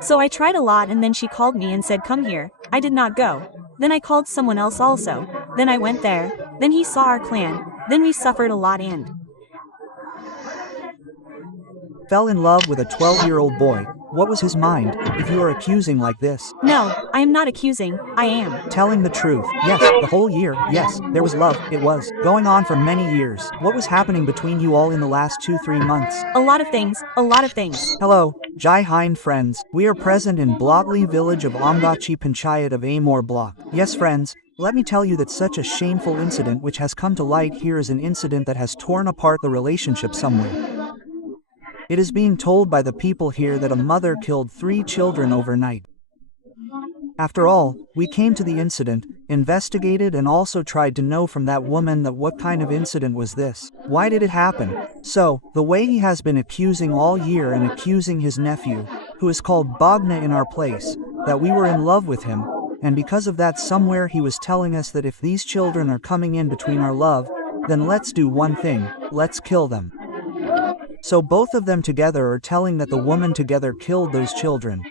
So I tried a lot and then she called me and said come here. I did not go. Then I called someone else also. Then I went there. Then he saw our clan. Then we suffered a lot and fell in love with a 12-year-old boy. What was his mind, if you are accusing like this? No, I am not accusing, I am telling the truth. Yes, the whole year, yes, there was love, it was going on for many years. What was happening between you all in the last 2-3 months? a lot of things, a lot of things. Hello, Jai Hind friends. We are present in Balwatoli village of Amgachhi Panchayat of Amaur block. Yes friends, let me tell you that such a shameful incident which has come to light here is an incident that has torn apart the relationship somewhere. It is being told by the people here that a mother killed 3 children overnight. After all, we came to the incident, investigated and also tried to know from that woman that what kind of incident was this? Why did it happen? So, the way he has been accusing all year and accusing his nephew, who is called Bogna in our place, that we were in love with him, and because of that somewhere he was telling us that if these children are coming in between our love, then let's do one thing, let's kill them. So both of them together are telling that the woman together killed those children.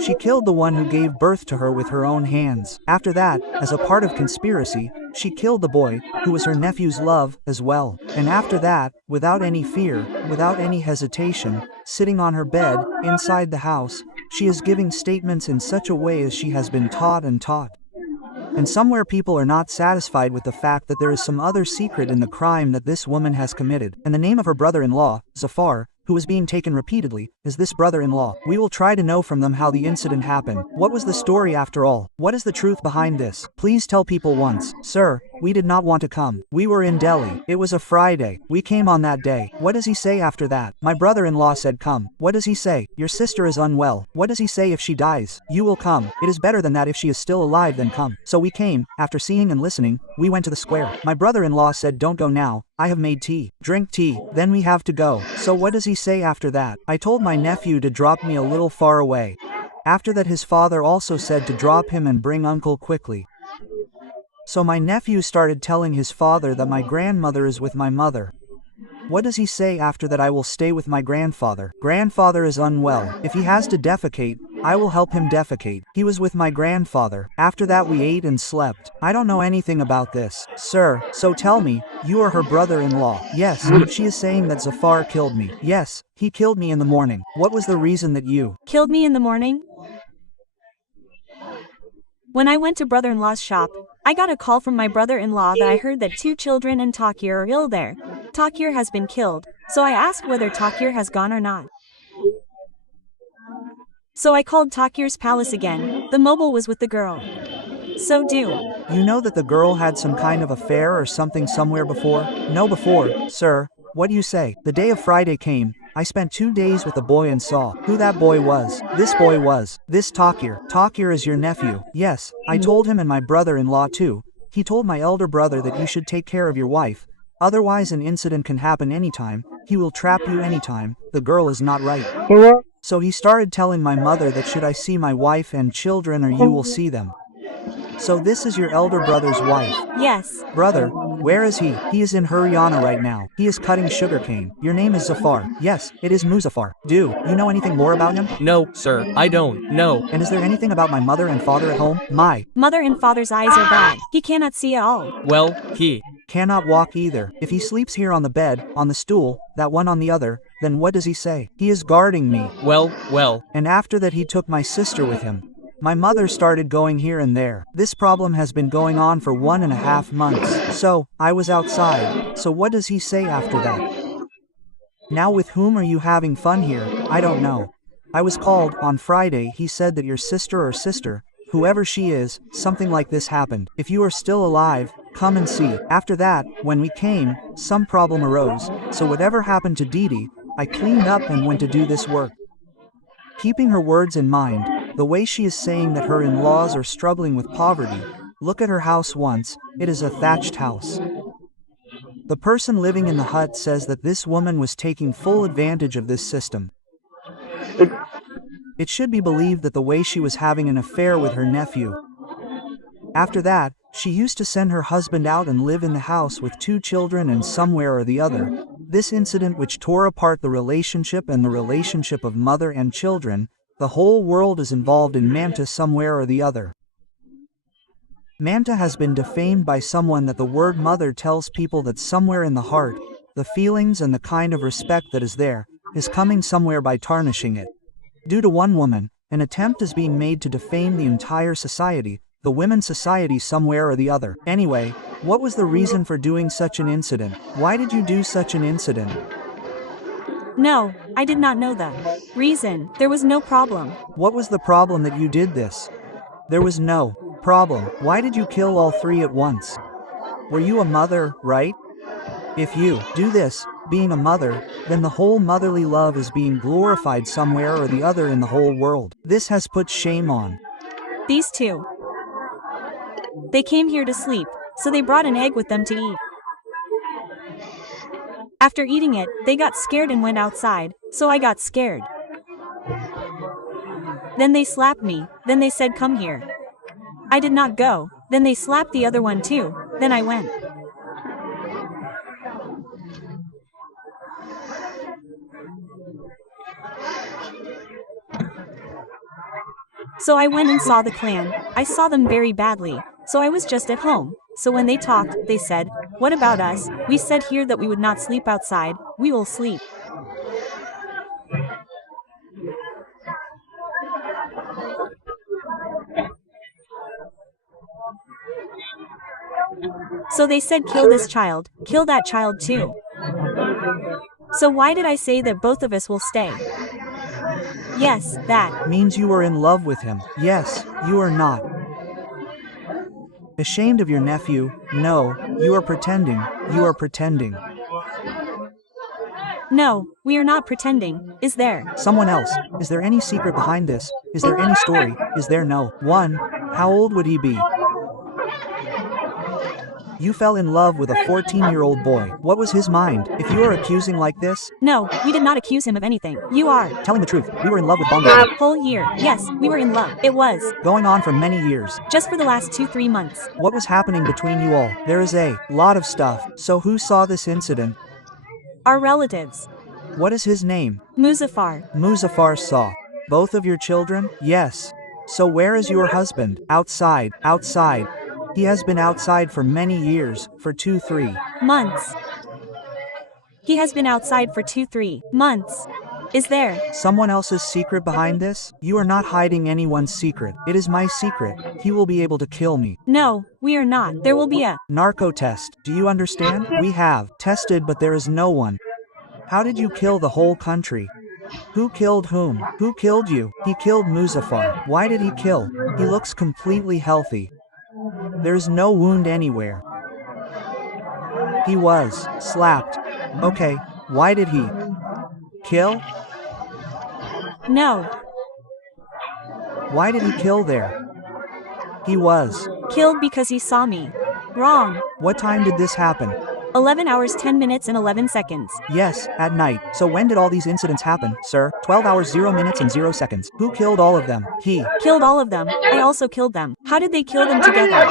She killed the one who gave birth to her with her own hands. After that, as a part of conspiracy, she killed the boy, who was her nephew's love, as well. And after that, without any fear, without any hesitation, sitting on her bed, inside the house, she is giving statements in such a way as she has been taught and taught. And somewhere people are not satisfied with the fact that there is some other secret in the crime that this woman has committed. And the name of her brother-in-law, Zafar, who is being taken repeatedly, is this brother-in-law. We will try to know from them how the incident happened. What was the story after all? What is the truth behind this? Please tell people once. Sir, we did not want to come. We were in Delhi. It was a Friday. We came on that day. What does he say after that? My brother-in-law said come. What does he say? Your sister is unwell. What does he say if she dies? You will come. It is better than that if she is still alive than come. So we came. After seeing and listening, we went to the square. My brother-in-law said don't go now. I have made tea. Drink tea. Then we have to go. So what does he say after that? I told my nephew to drop me a little far away. After that his father also said to drop him and bring uncle quickly. So my nephew started telling his father that my grandmother is with my mother. What does he say after that? I will stay with my grandfather. Grandfather is unwell. If he has to defecate, I will help him defecate. He was with my grandfather. After that we ate and slept. I don't know anything about this. Sir, so tell me, you are her brother-in-law. Yes, she is saying that Zafar killed me. Yes, he killed me in the morning. What was the reason that you killed me in the morning? When I went to brother-in-law's shop, I got a call from my brother-in-law that I heard that 2 children and Takir are ill there. Takir has been killed, so I asked whether Takir has gone or not. So I called Takir's palace again. The mobile was with the girl. So do you know that the girl had some kind of affair or something somewhere before? No before, sir. What do you say? The day of Friday came. I spent 2 days with the boy and saw who that boy was. This boy was this Takir. Takir is your nephew. Yes, I told him and my brother-in-law too. He told my elder brother that you should take care of your wife. Otherwise an incident can happen anytime. He will trap you anytime. The girl is not right. So he started telling my mother that should I see my wife and children or you will see them. So this is your elder brother's wife? Yes. Brother, where is he? He is in Haryana right now. He is cutting sugarcane. Your name is Zafar. Yes, it is Muzaffar. Do you know anything more about him? No, sir, I don't. No. And is there anything about my mother and father at home? My mother and father's eyes are bad. He cannot see at all. Well, he cannot walk either. If he sleeps here on the bed, on the stool, that one on the other, then what does he say? He is guarding me. Well. And after that he took my sister with him. My mother started going here and there. This problem has been going on for 1.5 months. So, I was outside. So what does he say after that? Now with whom are you having fun here? I don't know. I was called, on Friday he said that your sister, whoever she is, something like this happened. If you are still alive, come and see. After that, when we came, some problem arose. So whatever happened to Didi, I cleaned up and went to do this work. Keeping her words in mind, the way she is saying that her in-laws are struggling with poverty, look at her house once, it is a thatched house. The person living in the hut says that this woman was taking full advantage of this system. It should be believed that the way she was having an affair with her nephew. After that, she used to send her husband out and live in the house with 2 children and somewhere or the other. This incident which tore apart the relationship of mother and children, the whole world is involved in Mamta somewhere or the other. Mamta has been defamed by someone that the word mother tells people that somewhere in the heart, the feelings and the kind of respect that is there, is coming somewhere by tarnishing it. Due to one woman, an attempt is being made to defame the entire society, the women's society somewhere or the other. Anyway, what was the reason for doing such an incident? Why did you do such an incident? No, I did not know the reason. There was no problem. What was the problem that you did this? There was no problem. Why did you kill all three at once? Were you a mother, right? If you do this, being a mother, then the whole motherly love is being glorified somewhere or the other in the whole world. This has put shame on these two. They came here to sleep, so they brought an egg with them to eat. After eating it, they got scared and went outside, so I got scared. Then they slapped me, then they said come here. I did not go, then they slapped the other one too, then I went. So I went and saw the clan. I saw them very badly, so I was just at home. So when they talked, they said, what about us? We said here that we would not sleep outside, we will sleep. So they said kill this child, kill that child too. So why did I say that both of us will stay? Yes, that means you were in love with him. Yes, you are not. Ashamed of your nephew? No, you are pretending. You are pretending. No, we are not pretending. Is there someone else? Is there any secret behind this? Is there any story? Is there no one? How old would he be? You fell in love with a 14-year-old boy. What was his mind? If you are accusing like this? No, we did not accuse him of anything. You are telling the truth. We were in love with Bongo. Whole year. Yes, we were in love. It was going on for many years. Just for the last 2-3 months. What was happening between you all? There is a lot of stuff. So who saw this incident? Our relatives. What is his name? Muzaffar. Muzaffar saw both of your children? Yes. So where is your husband? Outside. Outside. He has been outside for many years, for 2-3 months. He has been outside for 2-3 months. Is there someone else's secret behind this? You are not hiding anyone's secret. It is my secret. He will be able to kill me. No, we are not. There will be a narco test. Do you understand? We have tested, but there is no one. How did you kill the whole country? Who killed whom? Who killed you? He killed Muzaffar. Why did he kill? He looks completely healthy. There's no wound anywhere. He was slapped. Okay, why did he kill? No. Why did he kill there? He was killed because he saw me. Wrong. What time did this happen? 11 hours 10 minutes and 11 seconds. Yes, at night. So when did all these incidents happen, sir? 12 hours 0 minutes and 0 seconds. Who killed all of them? He killed all of them. I also killed them. How did they kill them together?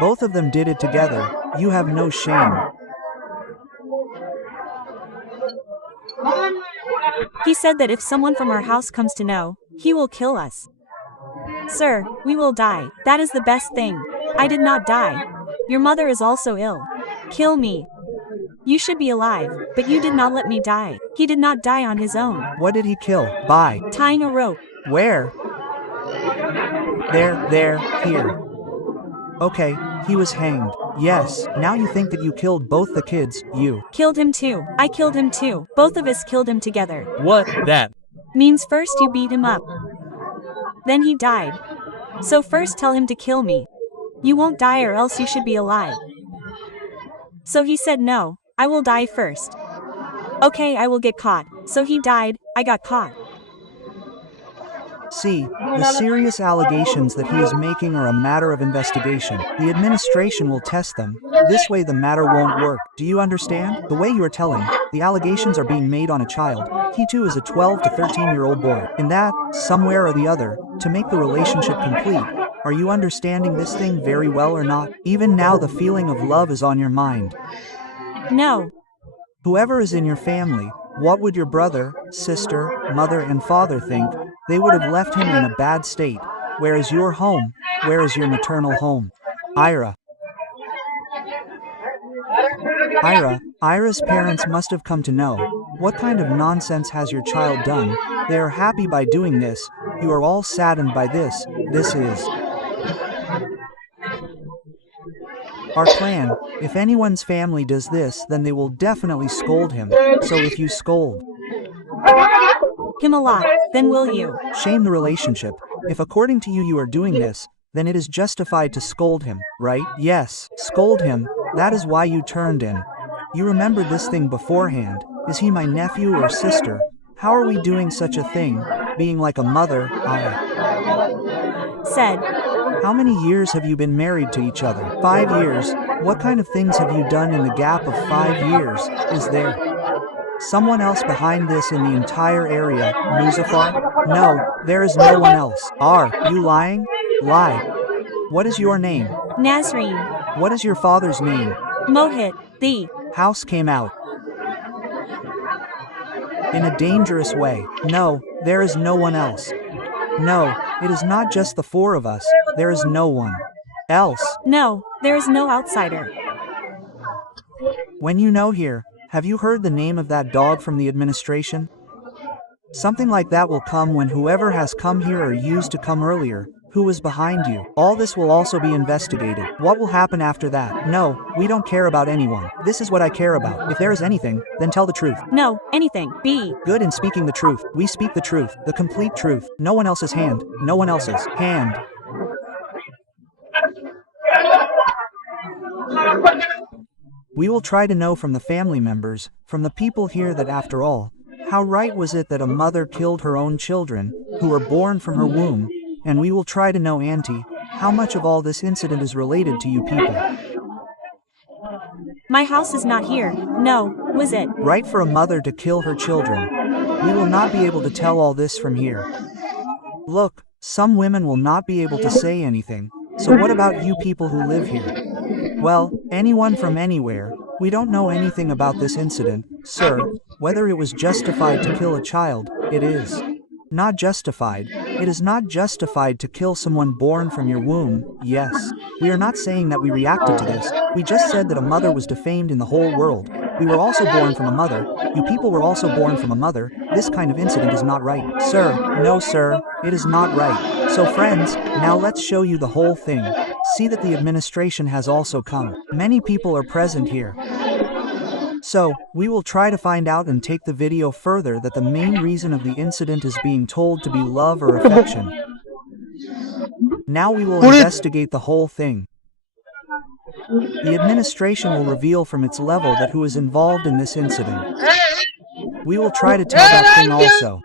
Both of them did it together. You have no shame. He said that if someone from our house comes to know, he will kill us. Sir, we will die. That is the best thing. I did not die. Your mother is also ill. Kill me. You should be alive, but you did not let me die. He did not die on his own. What did he kill? By tying a rope. Where? There, here. Okay, he was hanged. Yes, now you think that you killed both the kids, you killed him too. I killed him too. Both of us killed him together. What? That means first you beat him up. Then he died. So first tell him to kill me. You won't die or else you should be alive. So he said no, I will die first. Okay, I will get caught. So he died, I got caught. See, the serious allegations that he is making are a matter of investigation. The administration will test them. This way the matter won't work. Do you understand? The way you are telling, the allegations are being made on a child. He too is a 12 to 13-year-old boy. In that, somewhere or the other, to make the relationship complete, Are you understanding this thing very well or not? Even now the feeling of love is on your mind. No. Whoever is in your family, what would your brother, sister, mother and father think? They would have left him in a bad state. Where is your home? Where is your maternal home? Ira's parents must have come to know. What kind of nonsense has your child done? They are happy by doing this. You are all saddened by this. This is our plan. If anyone's family does this, then they will definitely scold him. So if you scold him a lot, then will you? Shame the relationship. If according to you you are doing this, then it is justified to scold him, right? Yes, scold him. That is why you turned in. You remembered this thing beforehand. Is he my nephew or sister? How are we doing such a thing? Being like a mother, I said. How many years have you been married to each other? 5 years. What kind of things have you done in the gap of 5 years? Is there someone else behind this in the entire area, Muzaffar? No, there is no one else. Are you lying? Lie. What is your name? Nazreen. What is your father's name? Mohit. The house came out in a dangerous way. No, there is no one else. No, it is not just the 4 of us. There is no one else. No, there is no outsider. When you know here, have you heard the name of that dog from the administration? Something like that will come when whoever has come here or used to come earlier, who was behind you. All this will also be investigated. What will happen after that? No, we don't care about anyone. This is what I care about. If there is anything, then tell the truth. No, anything. Be good in speaking the truth. We speak the truth, the complete truth. No one else's hand. No one else's hand. We will try to know from the family members, from the people here that after all, how right was it that a mother killed her own children, who were born from her womb, and we will try to know, Auntie, how much of all this incident is related to you people. My house is not here. No, was it? Right for a mother to kill her children. We will not be able to tell all this from here. Look, some women will not be able to say anything, so what about you people who live here? Well, anyone from anywhere. We don't know anything about this incident, sir. Whether it was justified to kill a child, it is not justified. It is not justified to kill someone born from your womb, yes. We are not saying that we reacted to this. We just said that a mother was defamed in the whole world. We were also born from a mother. You people were also born from a mother. This kind of incident is not right. Sir, no sir, it is not right. So friends, now let's show you the whole thing. See that the administration has also come. Many people are present here. So, we will try to find out and take the video further that the main reason of the incident is being told to be love or affection. Now we will investigate the whole thing. The administration will reveal from its level that who is involved in this incident. We will try to tell that thing also.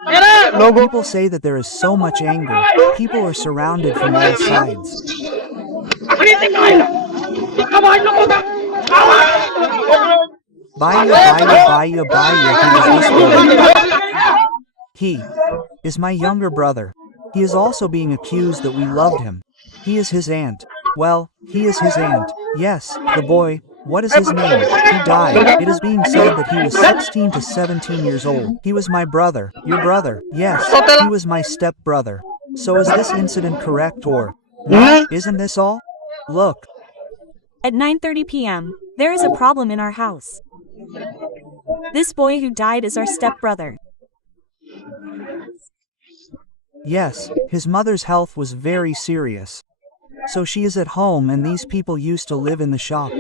People say that there is so much anger. People are surrounded from all sides. He is my younger brother. He is also being accused that we loved him. He is his aunt. Well, he is his aunt. Yes, the boy. What is his name? He died. It is being said that he was 16 to 17 years old. He was my brother. Your brother. Yes, he was my step-brother. So is this incident correct or not? Isn't this all? Look. At 9:30 p.m., there is a problem in our house. This boy who died is our stepbrother. Yes, his mother's health was very serious. So she is at home and these people used to live in the shop.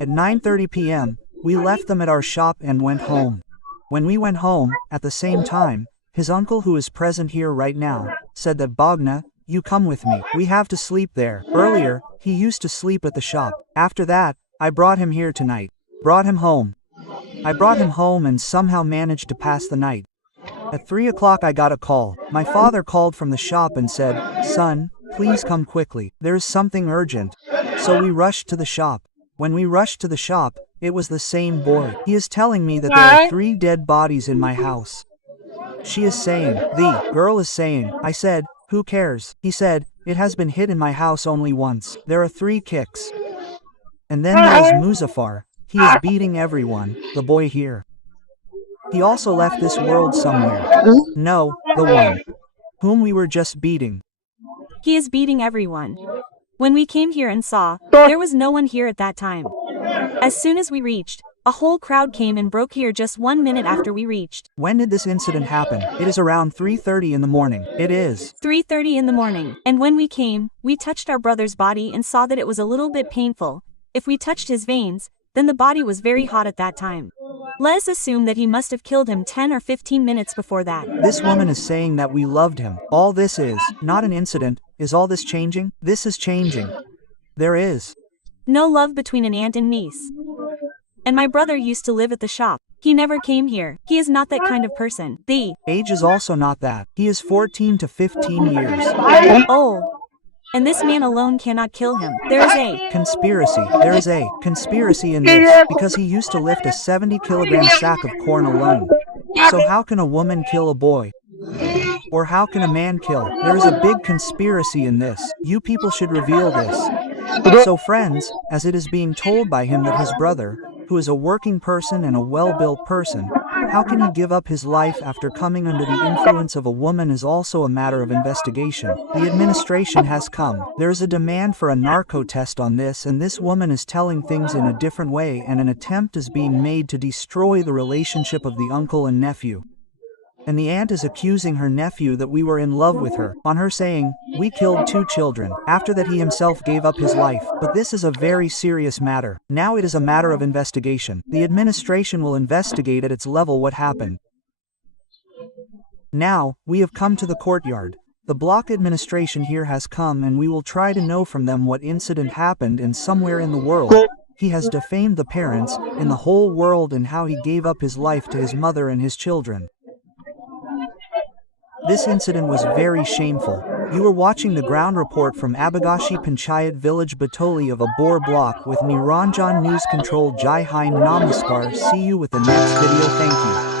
At 9:30 p.m., we left them at our shop and went home. When we went home, at the same time, his uncle who is present here right now, said that Bogna, you come with me. We have to sleep there. Earlier, he used to sleep at the shop. After that, I brought him here tonight. Brought him home. I brought him home and somehow managed to pass the night. At 3 o'clock I got a call. My father called from the shop and said, "Son, please come quickly. There is something urgent." So we rushed to the shop. When we rushed to the shop, it was the same boy. He is telling me that there are 3 dead bodies in my house. She is saying, the girl is saying, I said, who cares? He said, It has been hit in my house only once. There are 3 kicks. And then there is Muzaffar. He is beating everyone, the boy here. He also left this world somewhere. No, the one whom we were just beating. He is beating everyone. When we came here and saw, there was no one here at that time. As soon as we reached, a whole crowd came and broke here just 1 minute after we reached. When did this incident happen? It is around 3:30 in the morning. It is 3:30 in the morning. And when we came, we touched our brother's body and saw that it was a little bit painful. If we touched his veins, then the body was very hot at that time. Let us assume that he must have killed him 10 or 15 minutes before that. This woman is saying that we loved him. All this is not an incident. Is all this changing? This is changing. There is no love between an aunt and niece. And my brother used to live at the shop. He never came here. He is not that kind of person. The age is also not that. He is 14 to 15 years. Oh. And this man alone cannot kill him. There is a conspiracy. There is a conspiracy in this, because he used to lift a 70-kilogram sack of corn alone. So how can a woman kill a boy? Or how can a man kill? There is a big conspiracy in this. You people should reveal this. So friends, as it is being told by him that his brother, who is a working person and a well-built person, how can he give up his life after coming under the influence of a woman is also a matter of investigation. The administration has come. There is a demand for a narco test on this, and this woman is telling things in a different way, and an attempt is being made to destroy the relationship of the uncle and nephew. And the aunt is accusing her nephew that we were in love with her, on her saying, we killed 2 children, after that he himself gave up his life. But this is a very serious matter. Now it is a matter of investigation. The administration will investigate at its level what happened. Now, we have come to the courtyard. The block administration here has come, and we will try to know from them what incident happened, and somewhere in the world, he has defamed the parents, in the whole world, and how he gave up his life to his mother and his children. This incident was very shameful. You are watching the ground report from Amgachhi Panchayat village Balwatoli of Amaur block with Niranjan News Control. Jai Hind Namaskar. See you with the next video. Thank you.